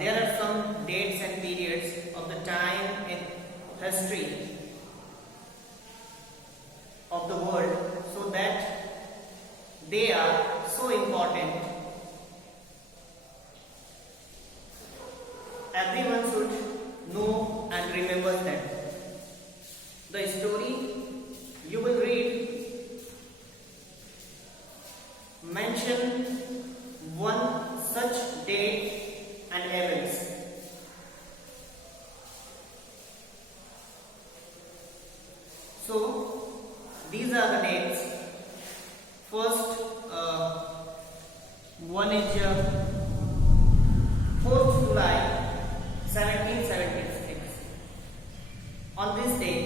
there are some dates and periods of the time in history of the world, so that they are so important. Everyone should know and remember them. The story you will read mention one such date and events. So these are the dates. First one is 4th July 1776. On this day,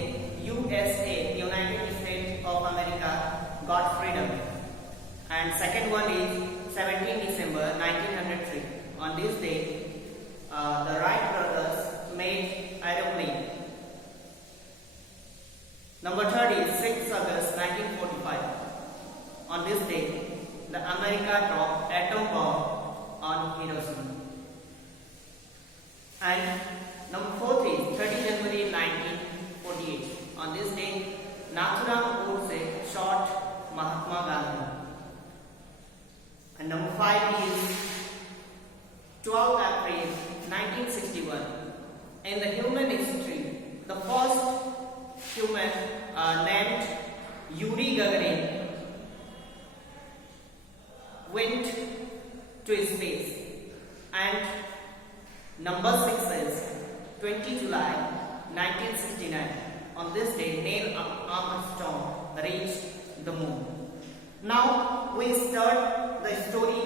USA, United States of America, got freedom. And second one is 17 December 1903. On this day, the Wright brothers made aeroplane. Number third is 6th August 1945. On this day, the America dropped atom bomb on Hiroshima. And number fourth is 30 January 1948. On this day, Nathuram Godse shot Mahatma Gandhi. And number 5 is 12 April 1961. In the human history, the first human named Yuri Gagarin went to space. And number 6 is 20 July 1969. On this day, Neil Armstrong reached the moon. Now we start the story.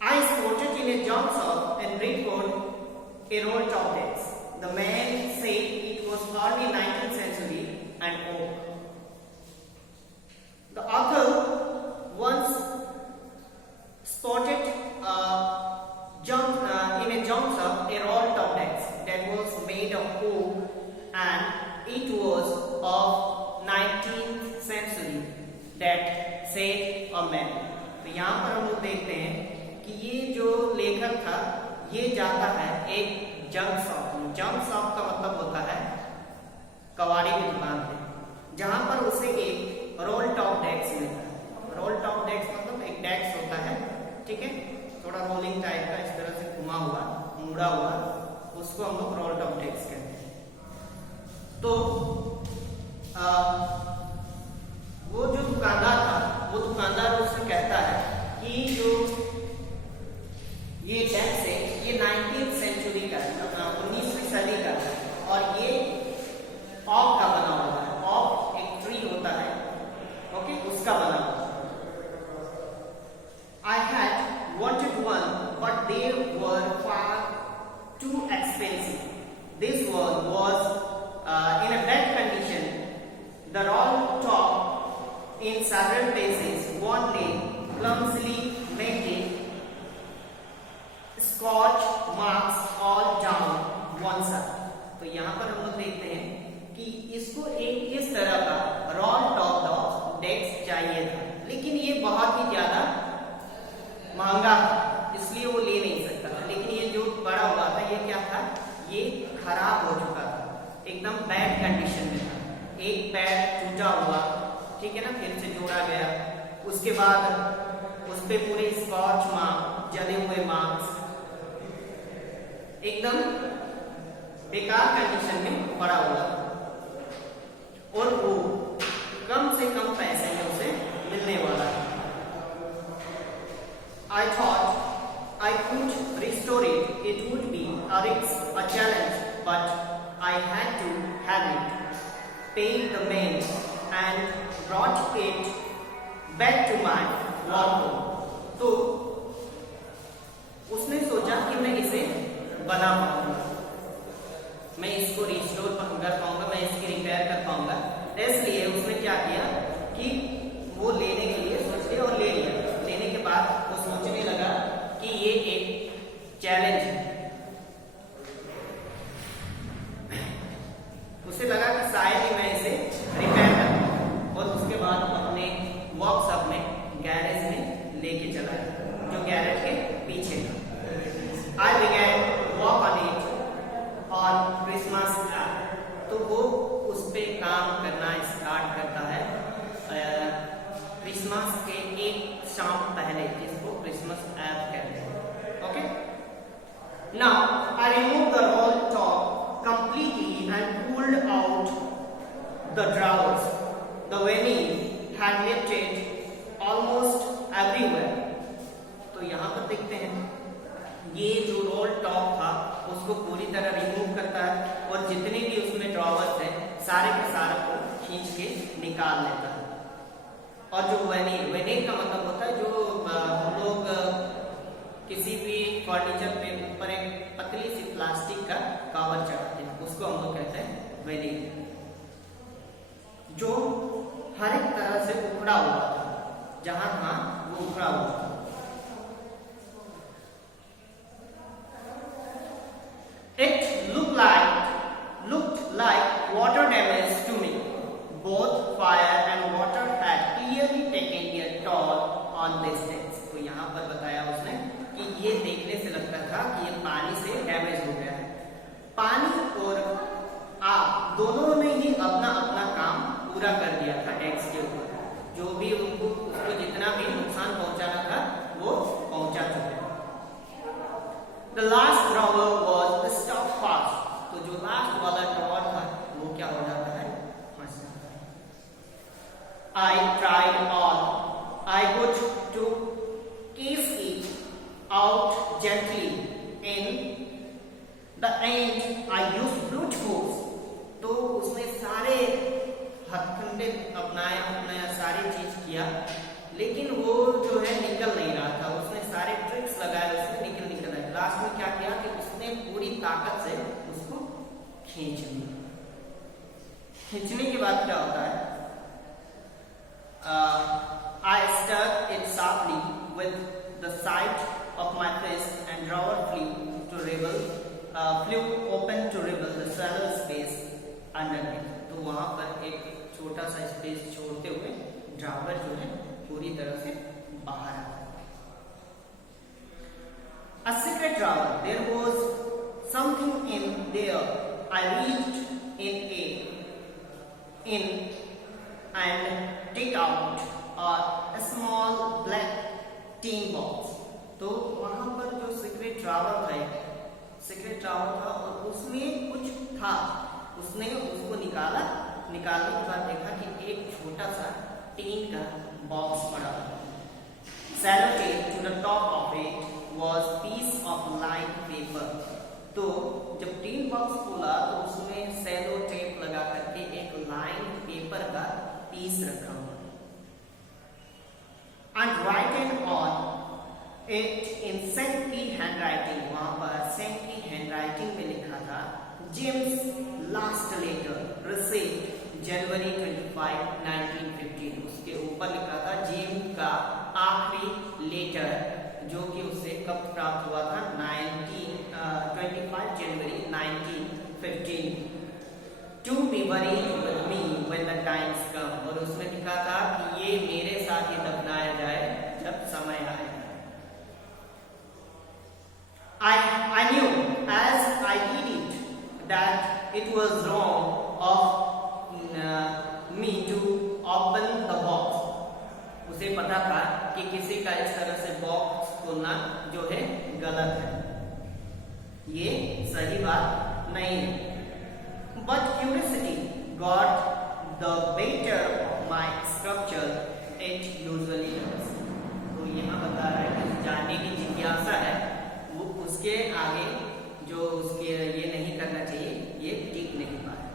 I spotted in a jump shop in Bridgeport a rolled objects. The man said it was early 19th century and oak. The author once spotted in a jump shop a rolled objects that was made of oak, and it was of 19th century that said a man. तो यहाँ पर हम लोग देखते हैं कि ये जो लेखक था ये जाता है एक जंक शॉप में। जंक शॉप का मतलब होता है कबाड़ी की दुकान पे, जहां पर उसे एक रोल टॉप डेस्क मिलता है। रोल टॉप डेस्क मतलब एक डेस्क होता है, ठीक है, थोड़ा रोलिंग टाइप का, इस तरह से घुमा हुआ, मुड़ा हुआ, उसको हम लोग रोल टॉप डेस्क कहते हैं। तो वो जो दुकानदार था, वो दुकानदार उससे कहता है कि जो ये डेस्क है ये 19th सेंचुरी का, 19वीं सदी का, और ये ऑक का बना हुआ है। ऑक एक ट्री होता है, ओके, उसका बना हुआ है। I had wanted one, but they were far too expensive. This one was in a bad condition. The roll top in several places, one day clumsily maintained, scotch marks all down one side. तो यहाँ पर हम लोग देखते हैं कि इसको एक इस तरह का रोल टॉप डेस्क चाहिए था, लेकिन ये बहुत ही ज्यादा महंगा था, इसलिए वो ले नहीं सकता था। लेकिन ये जो बड़ा हुआ था ये क्या था, ये खराब हो चुका था, एकदम बैड कंडीशन में था। एक पैर टूटा हुआ, ठीक है ना, फिर से जोड़ा गया, उसके बाद उस पे पूरे स्कॉच मार्क, जले हुए मार्क्स, एकदम बेकार कंडीशन में पड़ा हुआ था, और वो कम से कम पैसे में उसे मिलने वाला था। I thought I could restore it. It would be a risk, a challenge, but I had to have it. Paid the man and brought it back to my wardrobe. तो उसने सोचा कि मैं इसे बना पाऊंगा, मैं इसको रिस्टोर कर पाऊंगा, मैं इसकी रिपेयर कर पाऊंगा। इसलिए उसने क्या किया कि वो लेने के लिए सोच लिया और ले लिया। लेने के बाद वो सोचने लगा कि ये एक चैलेंज है। उसे लगा कि शायद ही मैं इसे रिपेयर कर पाऊं, और उसके बाद अपने वर्कशॉप में, गैरेज में लेके चला गया, जो गैरेज के पीछे था। आई began work on it on Christmas app, तो वो उस पे काम करना स्टार्ट करता है क्रिसमस के एक शाम पहले, जिसको क्रिसमस ऐप कहते हैं। Okay, now I remove the role top completely and pulled out the drawers. The veneer had lifted almost everywhere. तो यहाँ पर देखते हैं ये जो रोल टॉप था उसको पूरी तरह रिमूव करता है और जितने भी उसमें ड्रॉवर्स हैं सारे के सारे को खींच के निकाल लेता है। और जो वेनेर का मतलब होता है जो हम लोग किसी भी फर्नीचर पे ऊपर एक पतली सी प्लास्टिक का कवर चढ़ाते हैं, उसको हम लोग कहते हैं वेनेर, जो हर एक तरह से उखड़ा हुआ था, जहां था वो उखड़ा हुआ था। It looked like water damage to me. Both fire and water had clearly taken their toll on these things. तो यहाँ पर बताया उसने कि ये देखने से लगता था कि ये पानी से डैमेज हो गया है। पानी और आग दोनों ने ही अपना अपना काम पूरा कर दिया था टैक्स के ऊपर, जो भी उसको जितना भी नुकसान पहुंचाना था वो पहुंचा चुके। The last drawer was stuck fast. तो जो लास्ट वाला ड्रॉवर था वो क्या हो जाता है, फंस जाता है। I tried all I could to case it out gently. In the end, I used brute force. तो उसने सारे हथकंडे अपनाया सारी चीज किया, लेकिन वो जो है निकल नहीं रहा था। उसने सारे ट्रिक्स लगाए, उसने निकल आया। लास्ट में क्या किया कि उसने पूरी ताकत से उसको खींच लिया। खींचने के बाद क्या होता है, I stuck it sharply with the side of my fist and drawer flew open to reveal the shallow space underneath. तो वहां पर एक छोटा सा स्पेस छोड़ते हुए ड्रावर जो है पूरी तरह से बाहर आ गया। A secret drawer. There was something in there. I reached in and take out a small black tin box. तो वहां पर जो सीक्रेट ड्रावर था और उसमें कुछ था। उसने उसको निकालने के बाद देखा कि एक छोटा सा टीन का बॉक्स पड़ा था। Sellotape to the top of it was piece of lined paper. तो जब टीन बॉक्स खोला तो उसमें सेलो टेप लगा करके एक लाइन पेपर का पीस रखा हुआ, and written on it in saintly handwriting. वहां पर saintly handwriting में लिखा था Jim's last letter received January 25, 1915. उसके ऊपर लिखा था जिम का आखिरी लेटर जो कि उसे कब प्राप्त हुआ था, 25 जनवरी 1915. To be buried with me when the times come. और उसमें लिखा था कि ये मेरे साथ ही दफनाया जाए जब समय आए। I knew as I did it that it was wrong of me to open the box. उसे पता था कि किसी का इस तरह से बॉक्स खोलना जो है गलत है, ये सही बात नहीं है। But curiosity got the better of my structure. It usually does. तो यहाँ बता रहा है कि जानने की जिज्ञासा है, वो उसके आगे जो उसके ये नहीं करना चाहिए, ये टिक नहीं पाया।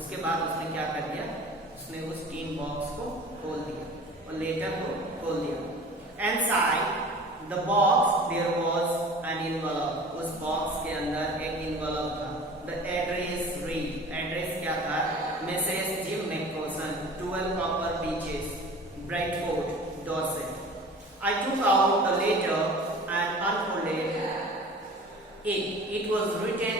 उसके बाद उसने क्या कर दिया, उसने उस टीन बॉक्स को खोल दिया और लेटर को खोल दिया। Inside the box there was an envelope. उस बॉक्स के अंदर एक envelope था। The address read. Address क्या था? Mrs. Jim McPherson, 12 Copper Beaches, Bradford, Dorset. I took out the letter and unfolded it. It was written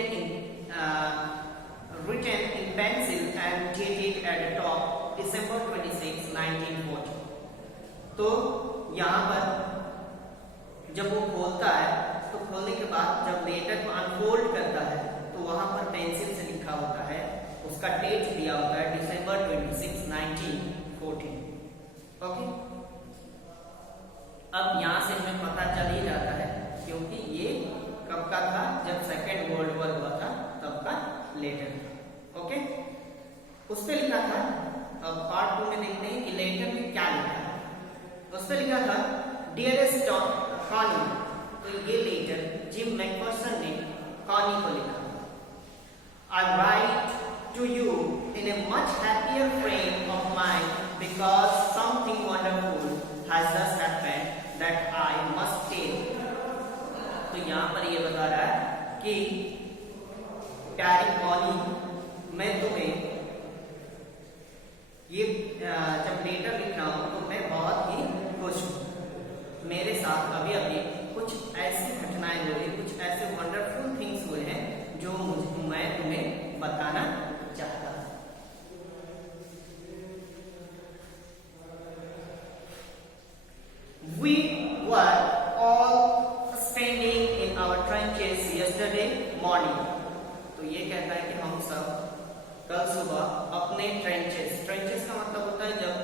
in pencil and dated at the top, December 26, 1940. तो यहाँ पर जब वो खोलता है तो खोलने के बाद जब लेटर को अनफोल्ड करता है तो वहां पर पेंसिल से लिखा होता है, उसका डेट दिया होता है December 26, 1914। ओके, अब यहां से हमें पता चल ही जाता है क्योंकि ये कब का था, जब सेकेंड वर्ल्ड वॉर हुआ था तब का लेटर था। ओके, उस पे लिखा था, अब पार्ट 2 में देखते हैं कि लेटर में क्या लिखा है। उस पे लिखा था डियरेस्ट कॉनी, तो ये लेटर जिम मैकफर्सन ने कॉनी को लिखा। I write to you in a much happier frame of mind because something wonderful has just happened that I must tell. तो यहाँ पर ये बता रहा है कि प्यारी कॉनी, मैं तुम्हें ये जब लेटर लिख रहा हूँ तो मैं बहुत ही खुश हूँ। मेरे साथ अभी अभी कुछ ऐसी घटनाएं हुई, कुछ ऐसे वंडरफुल थिंग्स हुए हैं जो मैं तुम्हें बताना चाहता हूँ। We were all standing in our trenches yesterday morning. तो ये कहता है कि हम सब कल सुबह अपने ट्रेंचेस का मतलब होता है जब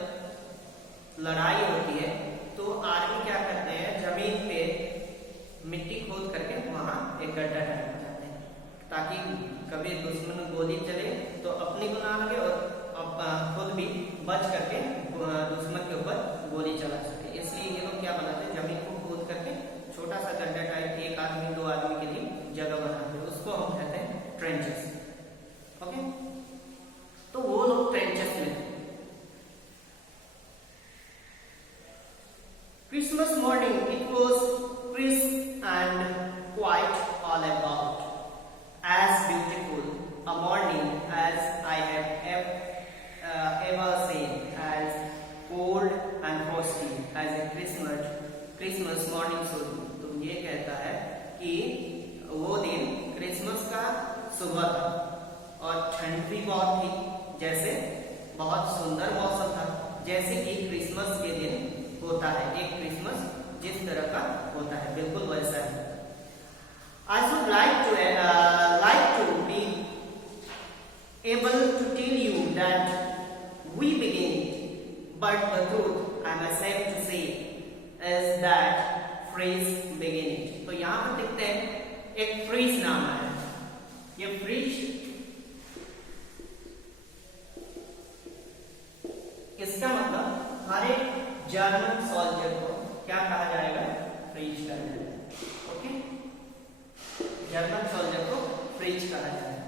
लड़ाई होती है तो आर्मी क्या करते हैं, जमीन पे मिट्टी खोद करके वहां एक गड्ढा डाल जाते हैं ताकि कभी दुश्मन गोली चले तो अपनी को ना लगे और खुद भी बच करके दुश्मन के ऊपर गोली चला सके। इसलिए ये लोग क्या बनाते हैं, जमीन को खोद करके छोटा सा गड्ढा टाइप, एक आदमी दो आदमी के लिए जगह बनाते हैं, उसको हम कहते हैं ट्रेंचेस। ओके, तो वो लोग ट्रेंचेस में थे। Christmas morning, it was crisp and quiet all about, as beautiful a morning as I have ever seen, as cold and frosty as a Christmas morning should be। तो ये कहता है कि वो दिन क्रिसमस का सुबह था और ठंड भी बहुत थी, जैसे बहुत सुंदर मौसम था, जैसे कि क्रिसमस के दिन होता है, एक क्रिसमस जिस तरह का होता है बिल्कुल वैसा है। I should like to be able to tell you that we begin it, but the truth I am ashamed to say is that phrase begin it। तो यहाँ पर देखते हैं एक फ्रीज नाम है, ये फ्रीज इसका मतलब हर एक जर्मन सोल्जर को क्या कहा जाएगा, फ्रीज कहा जाएगा। ओके, जर्मन सोल्जर को फ्रीज कहा जाएगा।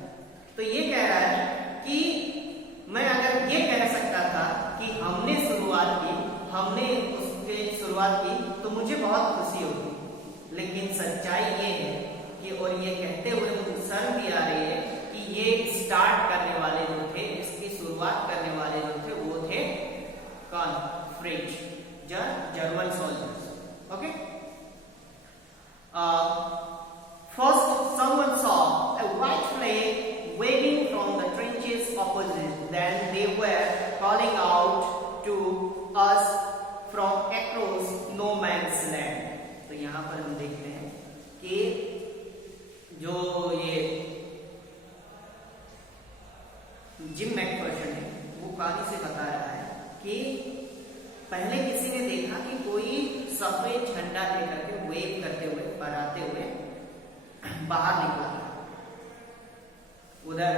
तो ये कह रहा है कि मैं अगर ये कह सकता था कि हमने उसके शुरुआत की तो मुझे बहुत खुशी होगी, लेकिन सच्चाई ये है कि, और ये कहते हुए मुझे शर्म भी आ रही है कि ये स्टार्ट करने वाले जो थे, इसकी शुरुआत करने वाले जो थे वो थे कौन, French German soldiers. Okay, first someone saw a white flag waving from the trenches opposite, then they were calling out to us from across no man's land। तो यहाँ पर हम देखते हैं कि जो ये जिम मैकफर्सन है वो कहानी से बता रहा है कि पहले किसी ने देखा कि कोई सफेद झंडा लेकर के वेव करते हुए, फहराते हुए बाहर निकला उधर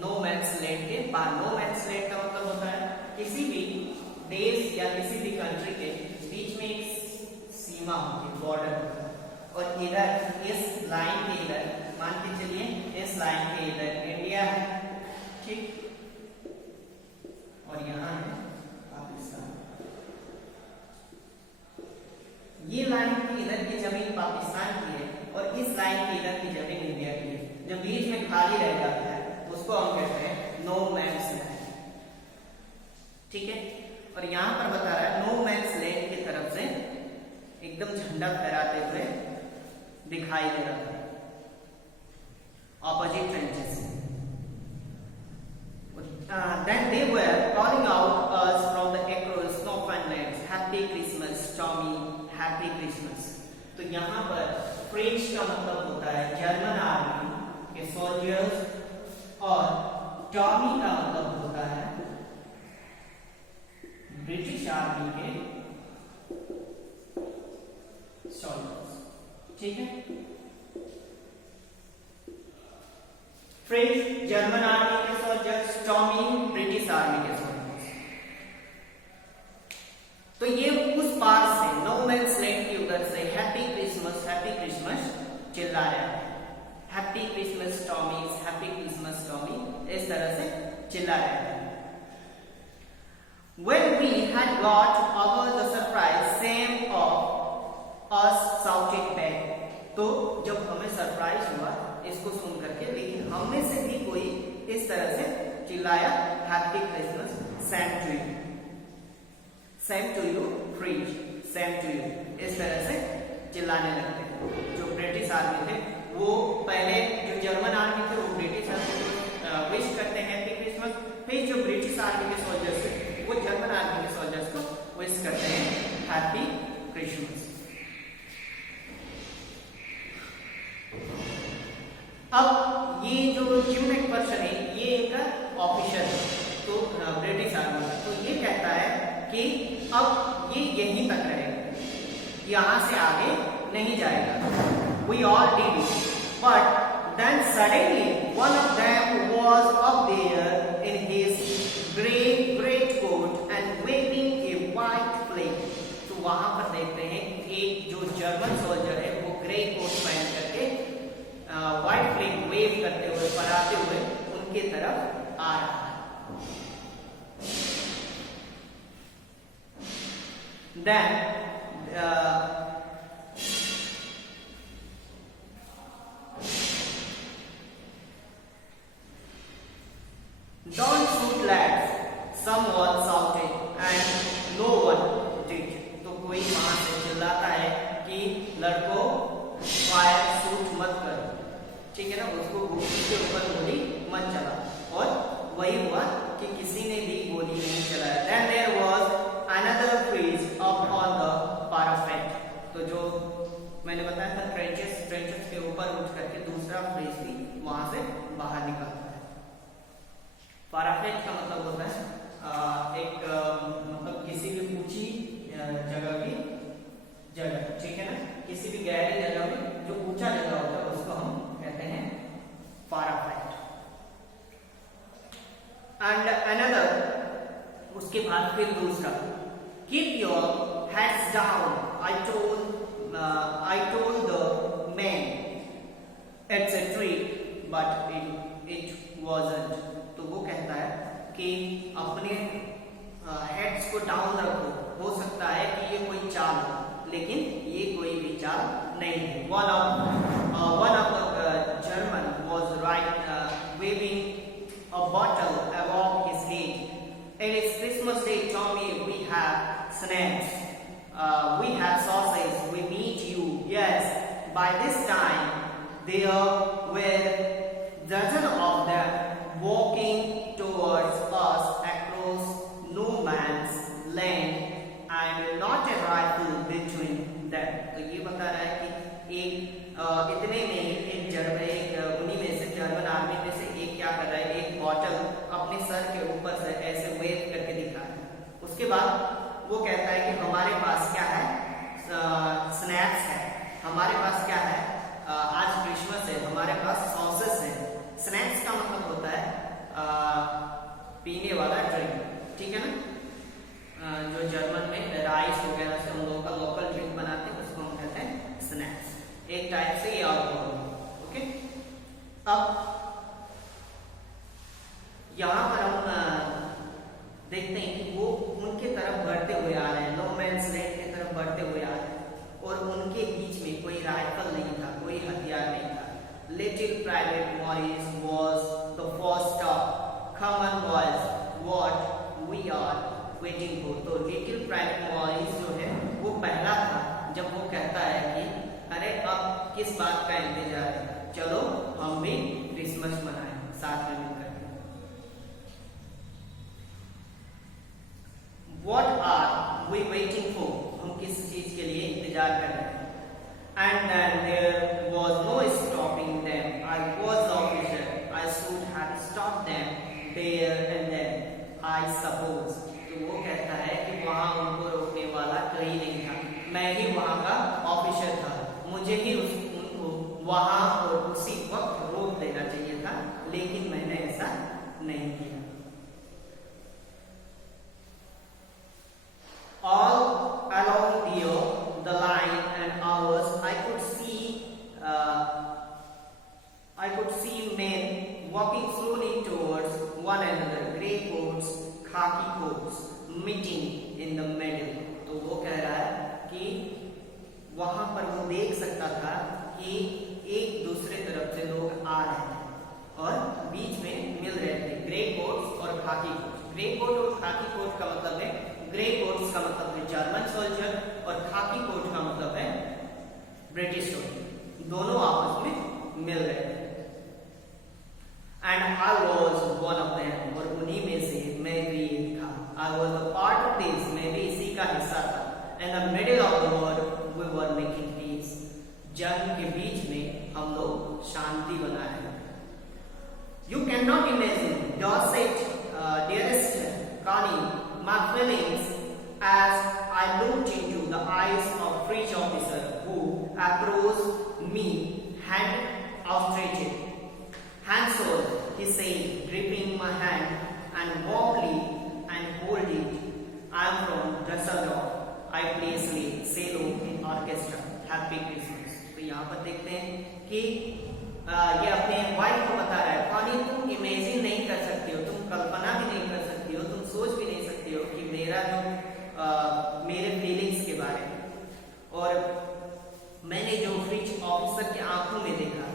नो मैन्स लैंड के बाहर। नो मैन्स लैंड का मतलब होता है किसी भी देश या किसी भी कंट्री के बीच में एक सीमा होती है, बॉर्डर होता है, और इधर इस लाइन के इधर मान के चलिए, इस लाइन के इधर इंडिया है, ठीक, और यहाँ है पाकिस्तान। ये लाइन की इधर की जमीन पाकिस्तान की है और इस लाइन की इधर की जमीन इंडिया की है। जो बीच में खाली रह जाता है उसको हम कहते हैं नो मैन्स लैंड, ठीक है। और यहाँ पर बता रहा है नो मैन्स लैंड की तरफ से एकदम झंडा फहराते हुए दिखाई दे रहा था opposite trenches. Then they were calling out us from the across Northern lands, Happy Christmas, Tommy, Happy Christmas। तो यहाँ पर फ्रेंच का मतलब होता है जर्मन आर्मी के सोल्जर्स और टॉमी का मतलब होता है ब्रिटिश आर्मी के सोल्जर्स। ठीक है, फ्रेंच जर्मन आर्मी के सोल्जर्स, टॉमी ब्रिटिश आर्मी के सोल्जर्स। तो ये उस पार से नो मैन्स लैंड की उधर से हैप्पी क्रिसमस चिल्ला रहे हैं। Happy Christmas Tommy, happy Christmas Tommy, इस तरह से चिल्ला रहे हैं। When we had got over the surprise, some of us shouted back. तो जब हमें सरप्राइज हुआ इसको सुन करके, लेकिन हमने से भी कोई इस तरह से चिल्लाया happy Christmas, same to you, same to you Fritz, same to you, इस तरह से चिल्लाने लगते। जो ब्रिटिश आर्मी थे वो पहले, जो जर्मन आर्मी थे वो ब्रिटिश आर्मी को विश करते हैं हैप्पी क्रिसमस, फिर जो ब्रिटिश आर्मी के सोल्जर्स थे वो जर्मन आर्मी के सोल्जर्स को विश करते हैं हैप्पी क्रिसमस। अब ये जो क्यूमेक पर्सन है ये इनका ऑफिसर है, तो ब्रिटिश आर्मी का, तो ये कहता है कि अब ये यहीं तक रहेगा, यहां से आगे नहीं जाएगा। We all did it, but then suddenly one of them was up there in his great coat and waving a white flag. तो वहां पर देखते हैं एक जो जर्मन सोल्जर है वो ग्रे कोट पहन करके व्हाइट फ्लैग वेव करते हुए, फहराते हुए उनके तरफ आ रहा है। Then don't shoot lads, someone shouted and no one did. तो कोई वहां से चिल्लाता है कि लड़कों फायर शूट मत करो, ठीक है ना, उसको उसके ऊपर गोली मत चला, और वही हुआ कि किसी ने भी गोली नहीं चलाया। Then there was another freeze up on the parapet. तो जो मैंने बताया था ट्रेंचेस के ऊपर उठ करके दूसरा फ्रीज भी वहां से बाहर निकलता है। पैरापेट का मतलब होता है एक मतलब किसी भी ऊंची जगह की जगह, ठीक है ना, किसी भी गहरी जगह में जो ऊंचा जगह होता है उसको हम कहते हैं पैरापेट। एंड अनदर, उसके बाद फिर दूसरा, keep your heads down, I told the man it's a tree but it wasn't. तो वो कहता है कि अपने हेड्स को डाउन रखो, हो सकता है कि ये कोई चाल हो लेकिन ये कोई भी चाल नहीं है। One of the German was waving a bottle above his head. It is Christmas Day, Tommy. We have snacks. We have sausage. We meet you. Yes. By this time, there were dozens of them walking towards us across no man's land, and not a rifle between them. तो ये बता रहा है कि एक इतने में उन्हीं में से जर्मन आर्मी में से एक क्या कर रहा है, एक बॉटल अपने सर के ऊपर से ऐसे वेव करके दिखा रहा है। उसके बाद वो कहता है कि हमारे पास क्या है, स्नैक्स है, हमारे पास क्या है, आज क्रिसमस है, हमारे पास सॉसेस है। स्नैक्स का मतलब होता है पीने वाला ड्रिंक, ठीक है ना, जो जर्मन में राइस वगैरह से हम लोगों का लोकल ड्रिंक बनाते हैं उसको हम कहते हैं स्नैक्स, एक टाइप से ये अल्कोहल। ओके, अब यहाँ पर हम देखते हैं कि वो उनके तरफ बढ़ते हुए आ रहे हैं, नो मैन्स लैंड की तरफ बढ़ते हुए आ रहे हैं, और उनके बीच में कोई राइफल नहीं था, कोई हथियार नहीं था। Little private Morris was the first stop, come on boys, what we are waiting for. तो लिटिल प्राइवेट मॉरिस जो है वो पहला था जब वो कहता है कि अरे अब किस बात का इंतजार है, चलो हम भी क्रिसमस मनाएं साथ में मिलकर। What are we waiting for? हम किस चीज के लिए इंतजार कर रहे हैं? वहां और उसी वक्त रोक देना चाहिए था, लेकिन मैंने ऐसा नहीं किया। All along the line and hours, I could see men walking slowly towards one another, grey coats, khaki coats, meeting in the middle. तो वो कह रहा है कि वहां पर वो देख सकता था कि एक दूसरे तरफ से लोग आ रहे थे और बीच में मिल रहे थे, ग्रे कोट्स और खाकी कोट्स। ग्रे कोट और खाकी कोट का मतलब है, ग्रे कोट्स का मतलब है जर्मन सोल्जर और खाकी कोट का मतलब है ब्रिटिश सोल्जर, दोनों आपस में मिल रहे थे। And I was one of them, और उन्हीं में से मैं भी एक था। I was a part of this, मैं भी इसी का हिस्सा था। In the middle of the war we were making peace, जंग के बीच में हम लोग शांति बना रहे थे। You can not imagine, Dorset, dearest Connie, my feelings as I looked into the eyes of French officer who approached me, hand outstretched. Hansel, he said, gripping my hand and warmly and hold it. I am from Düsseldorf. I play cello in orchestra. Happy Christmas. तो यहाँ पर देखते हैं कि ये अपने wife को बता रहा है, कॉनी तुम इमेजिन नहीं कर सकती हो, तुम कल्पना भी नहीं कर सकती हो, तुम सोच भी नहीं सकती हो कि मेरा जो मेरे फीलिंग्स के बारे में, और मैंने जो फ्रेंच ऑफिसर के आंखों में देखा,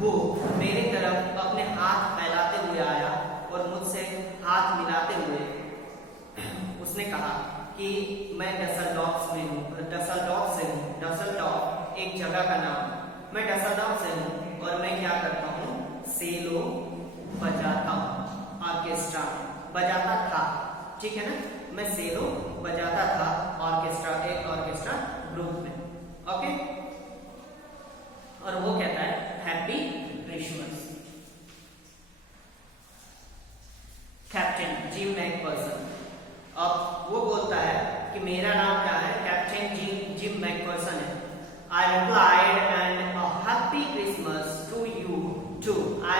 वो मेरे तरफ अपने हाथ फैलाते हुए आया और मुझसे हाथ मिलाते हुए उसने कहा कि मैं डसेल्डॉर्फ से हूँ। डसेल्डॉर्फ एक जगह का नाम, मैं डसेल्डॉर्फ से हूँ और मैं क्या करता हूँ, सेलो बजाता हूँ, ऑर्केस्ट्रा बजाता था, ठीक है ना, मैं सेलो बजाता था ऑर्केस्ट्रा, एक ऑर्केस्ट्रा ग्रुप में, ओके। और वो कहता है happy Christmas. Captain gym Macpherson, अब वो बोलता है कि मेरा नाम क्या है, कैप्टन जिम मैकफर्सन है। I replied, and a happy Christmas to you too. I